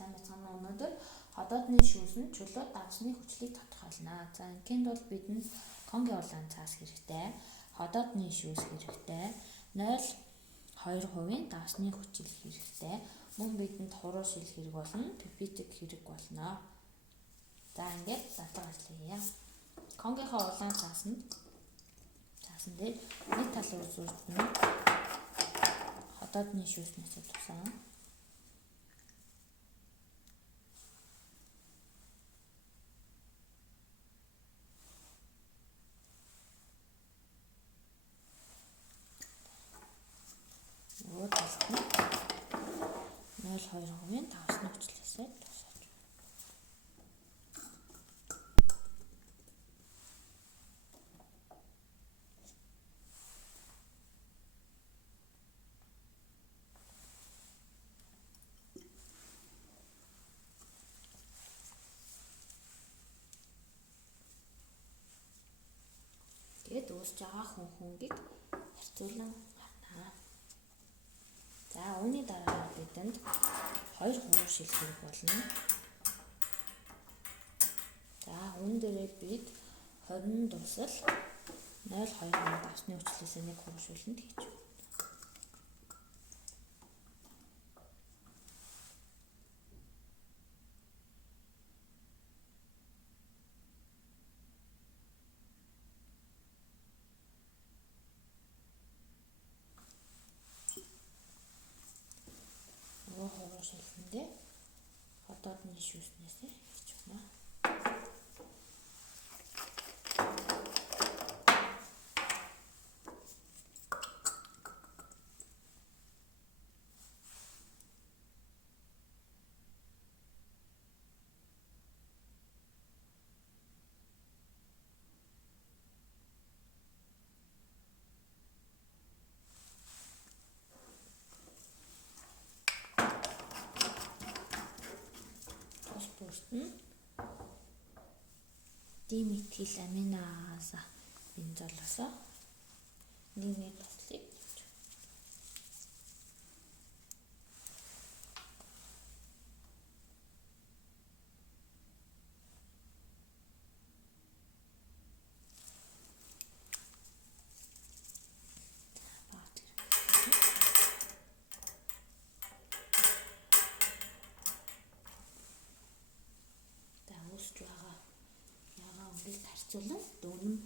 сайн байна. Өнөөдөр ходоодны шүүс нь чөлөө давсны хүчлийг тодорхойлно. За ингээнд бол бидэнд конгийн улаан цаас хэрэгтэй, ходоодны шүүс хэрэгтэй, 0.2% давсны хүчил хэрэгтэй. Мөн бидэнд хуруу шил хэрэг болно, пипетик хэрэг болно. За ингээд дадлага ажил хийе. Конгийнхаа улаан цаасан дээр нэг талын үзүүрт нь ходоодны шүүснээс туссан. Нөгөө талд нь 0.2% давсны хүчлээсээ тусаж байна. Тэгээд үүсэж байгаа хүнгийг харьцуулан гарнаа. За үүний дараа бидэнд 2 хуруу шил хэрэг болно. За үүн дээрээ бид 20 дусал 0.2 давсны хүчлээсээ нэг хуруу шилэнд хийж байна. Хуруу шилэндээ ходоодны шүүснээсээ хийж байна. Бүрт нь диметил аминаас бензолоосоо нийгмийн туслыг хийж байна. Үсэж байгаа ягаа өнгийг харьцуулан дүүнэн